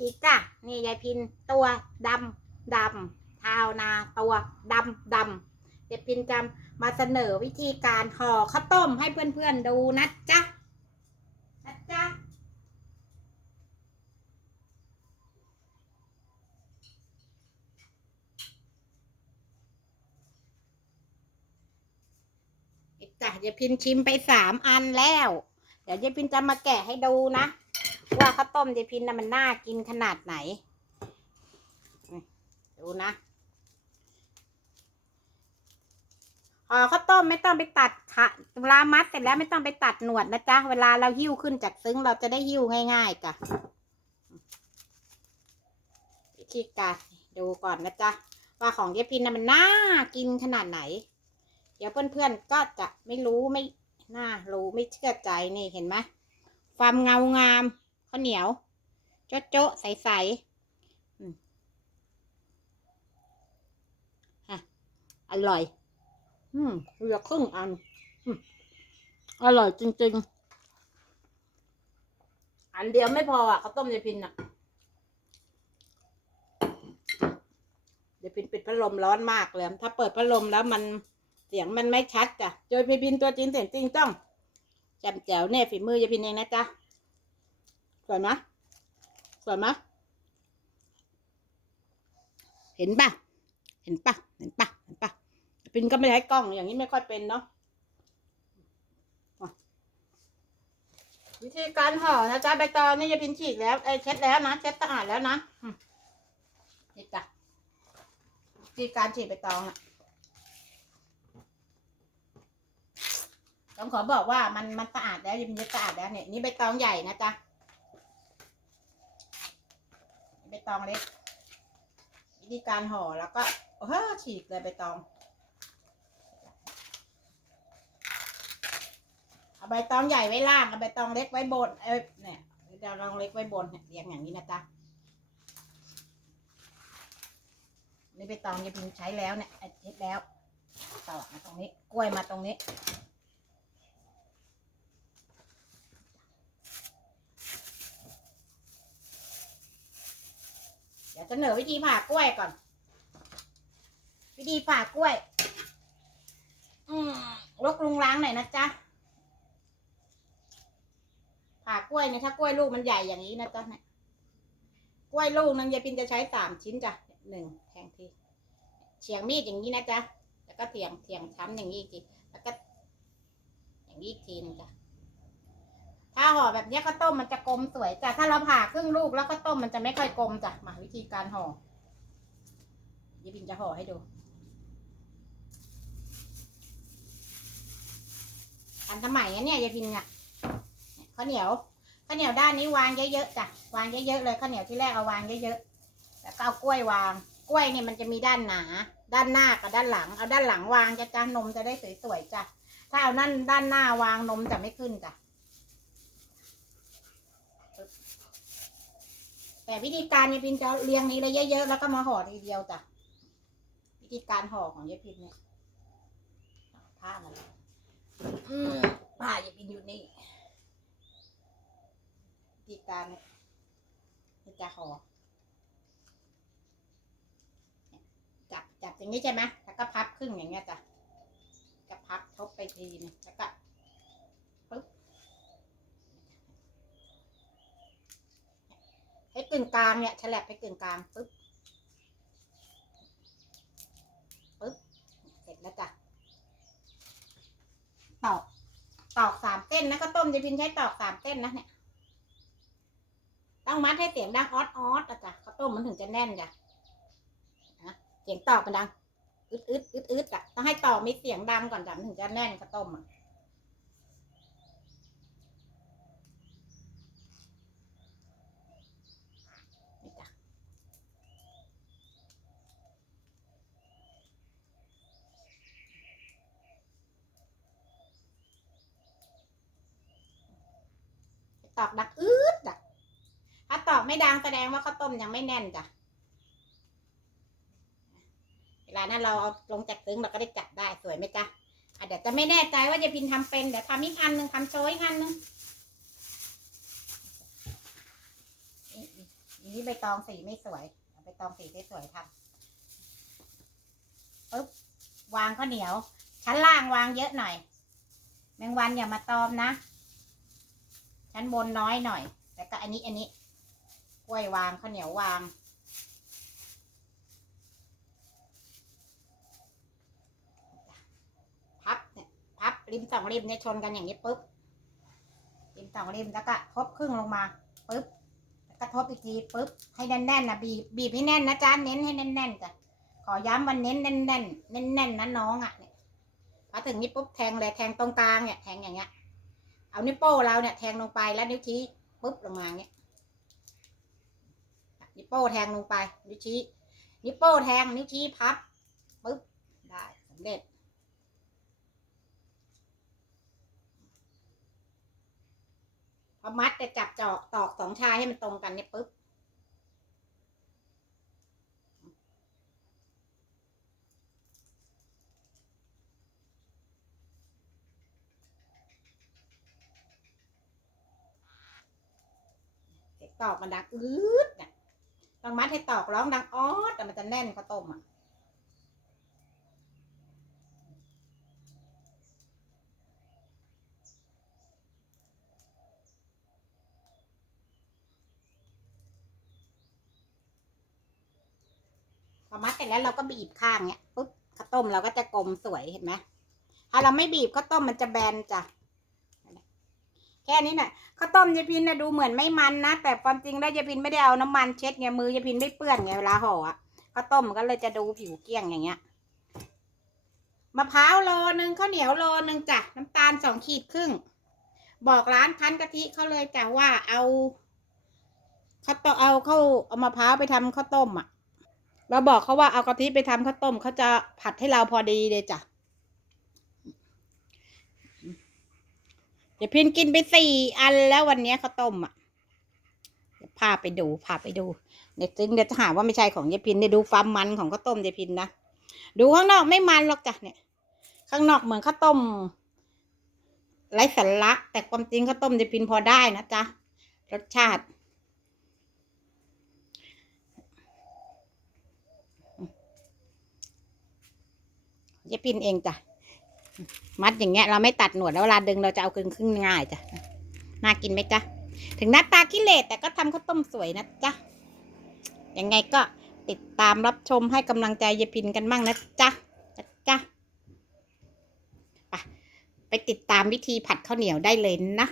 อีกจ้ะนี่ยายพินตัวดำดำชาวนาตัวดำดำยายพินจะมาเสนอวิธีการห่อข้าวต้มให้เพื่อนๆดูนะจ๊ะนะจ๊ะอีกจ้ะยายพินชิมไปสามอันแล้ว เดี๋ยวยายพินจะมาแกะให้ดูนะ ว่าข้าวต้มยายพินน่ะมันน่ากินขนาดไหน ดูนะห่อข้าวต้มไม่ต้องไปตัดค่ะเวลามัดเสร็จแล้วไม่ต้องไปตัดหนวดนะจ๊ะ เวลาเราหิ้วขึ้นจากซึ้งเราจะได้หิ้วง่ายๆจ้ะวิธีการดูก่อนนะจ๊ะ ว่าของยายพินน่ะมันน่ากินขนาดไหน เดี๋ยวเพื่อนๆก็จะไม่รู้ไม่น่ารู้ไม่เชื่อใจนี่เห็นไหมความเงางาม ข้าวเหนียว โจ๊ะโจ๊ะใสๆอืมฮะอร่อย อืมเหลือครึ่งอันอร่อยจริง ๆ อันเดียวไม่พออะข้าวต้มยายพินอะยายพินปิดพัดลมร้อนมากเลย ถ้าเปิดพัดลมแล้วมันเสียงมันไม่ชัดจ้ะเจอยายพินตัวจริงเสียงจริงต้องจำแจ๋วเน่ฝีมือยายพินเองนะจ๊ะ สวยไหมสวยไหมเห็นปะเห็นปะเห็นปะเห็นปะปินก็ไม่ใช้กล้องอย่างนี้ไม่ค่อยเป็นเนาะวิธีการห่อนะจ๊ะใบตองนี่จะพินฉีกแล้วไอ้ยเช็ดแล้วนะเช็ดสะอาดแล้วนะอืมนี่จ้ะวิธีการฉีกใบตองอะต้องขอบอกว่ามันมันสะอาดแล้วยพินจะสะอาดแล้วเนี่ยนี่ใบตองใหญ่นะจ๊ะ ใบตองเล็ก วิธีการห่อแล้วก็โอ้ฉีกเลยใบตอง เอาใบตองใหญ่ไว้ล่าง เอาใบตองเล็กไว้บน เอ้ยเนี่ยใบตองเล็กไว้บนเนี่ยเรียงอย่างนี้นะจ๊ะนี่ใบตองจะพิมใช้แล้วเนี่ยเช็ดแล้วต่อมาตรงนี้ กล้วยมาตรงนี้ เดี๋ยวจะเหนือวิธีผ่ากล้วยก่อน วิธีผ่ากล้วย อืมลกลุงล้างหน่อยนะจ๊ะผ่ากล้วยเนี่ยถ้ากล้วยลูกมันใหญ่อย่างนี้นะจ๊ะเนี่ยกล้วยลูกนึงยายปินจะใช้สามชิ้นจ้ะหนึ่งแทงทีเฉียงมีดอย่างนี้นะจ๊ะแล้วก็เถียงเถียงช้ำอย่างนี้อีกทีแล้วก็อย่างนี้อีกทีหนึงจ้ะ ถ้าห่อแบบเนี้ยข้าวต้มมันจะกลมสวยจ้ะถ้าเราผ่าครึ่งลูกแล้วข้าวต้มมันจะไม่ค่อยกลมจ้ะมาวิธีการห่อยิบินจะห่อให้ดู อันสมัยเนี่ยยายพินเนี่ยข้าวเหนียวข้าวเหนียวด้านนี้วางเยอะๆจ้ะวางเยอะๆเลยข้าวเหนียวที่แรกเอาวางเยอะๆแล้วก็เอากล้วยวาง กล้วยเนี่ยมันจะมีด้านหนา ด้านหน้ากับด้านหลัง เอาด้านหลังวางจะจ้านมจะได้สวยๆจ้ะถ้าเอานั่นด้านหน้าวางนมจะไม่ขึ้นจ้ะ แต่วิธีการยายพินจะเรียงนี้เลยเยอะๆแล้วก็มาห่อทีเดียวจ้ะวิธีการห่อของยายพินเนี่ยผ้ามันอืมผ้ายายพินอยู่นี่วิธีการเนี่ยจะห่อจับจับอย่างนี้ใช่ไหมแล้วก็พับครึ่งอย่างเงี้ยจ้ะก็พับทบไปทีนึงแล้วก็ปึ๊บ ให้ กึ่งกลางเนี่ยฉลับไปกึ่งกลางปึ๊บปึ๊บเสร็จแล้วจ้ะตอกตอกสามเส้นนะก็ต้มจะพินใช้ตอกสามเส้นนะเนี่ยต้องมัดให้เสียงดังออดออดอะจ้ะข้าวต้มมันถึงจะแน่นจ้ะนะเสียงตอกมันดังอึดอึดอึดอึดอะต้องให้ตอกมีเสียงดังก่อนจ้ะมันถึงจะแน่นข้าวต้มอะ ตอกดักอืดอะถ้าตอกไม่ดังแสดงว่าข้าวต้มยังไม่แน่นจ้ะเวลานั้นเราเอาลงจากซึ้งเราก็ได้จับได้สวยไหมจ๊ะอะเดี๋ยวจะไม่แน่ใจว่าจะพินทำเป็นเดี๋ยวทำอีกอันหนึ่งทำโชว์อีกอันหนึ่งนี่นี่นี้ใบตองสีไม่สวยใบตองสีสวยทำปึ๊บวางข้าวเหนียว ชั้นล่างวางเยอะหน่อย แมงวันอย่ามาตอมนะ ชั้นบนน้อยหน่อย แต่ก็อันนี้อันนี้ กล้วยวางข้าวเหนียววาง พับเนี่ยพับริมสองริมเนี่ยชนกันอย่างนี้ปุ๊บริมสองริมแล้วก็ทบครึ่งลงมาปุ๊บแล้วก็ทบอีกทีปุ๊บให้แน่นๆนะบีบบีบให้แน่นนะจ๊ะเน้นให้แน่นๆจ้ะขอย้ำวันเน้นแน่นๆแน่นๆนะน้องอะเนี่ยพอถึงนี้ปุ๊บแทงเลยแทงตรงกลางเนี่ยแทงอย่างเงี้ย เอานิ้วโป้เราเนี่ยแทงลงไปแล้วนิ้วชี้ปุ๊บลงมาเงี้ยนิ้วโป้แทงลงไป นิ้วชี้ นิ้วโป้แทงนิ้วชี้พับปุ๊บได้สำเร็จพอมัดจะจับจอกตอกสองชายให้มันตรงกันเนี่ยปุ๊บ ตอกมันดังอืดน่ะต้องมัดให้ตอกร้องดังออดแต่มันจะแน่นข้าวต้มอะพอมัดเสร็จแล้วเราก็บีบข้างเนี้ยปุ๊บข้าวต้มเราก็จะกลมสวยเห็นไหมถ้าเราไม่บีบข้าวต้มมันจะแบนจ้ะ แค่นี้น่ะข้าวต้มยายพินนะดูเหมือนไม่มันนะ แต่ความจริงแล้วยายพินไม่ได้เอาน้ำมันเช็ดไงมือยายพินไม่เปื้อนไงเวลาห่ออะข้าวต้มก็เลยจะดูผิวเกลี้ยงอย่างเงี้ยมะพร้าวโลนึงข้าวเหนียวโลนึงจ้ะน้ำตาลสองขีดครึ่ง บอกร้านคั้นกะทิเขาเลยจ้ะว่าเอาข้าวต้มเอาเข้าวเอามะพร้าวไปทำข้าวต้มอะเราบอกเขาว่าเอากะทิไปทำข้าวต้มเขาจะผัดให้เราพอดีเลยจ้ะ เดี๋ยวพินกินไปสี่อันแล้ววันนี้ข้าวต้มอะเดี๋ยวพาไปดูพาไปดูเดี๋ยวจึงเดี๋ยวจะหาว่าไม่ใช่ของยายพินเดี๋ยวดูความมันของข้าวต้มยายพินนะดูข้างนอกไม่มันหรอกจ้ะเนี่ย ข้างนอกเหมือนข้าวต้มไร้สาระแต่ความจริงข้าวต้มยายพินพอได้นะจ๊ะรสชาติยายพินเองจ้ะ มัดอย่างเงี้ยเราไม่ตัดหนวดแล้วเวลาดึงเราจะเอากึ่งครึ่งง่ายจ้ะน่ากินไหมจ๊ะถึงหน้าตาขี้เหร่แต่ก็ทำข้าวต้มสวยนะจ๊ะยังไงก็ติดตามรับชมให้กำลังใจเยพินกันบ้างนะจ๊ะนะจ๊ะไปไปติดตามวิธีผัดข้าวเหนียวได้เลยนะ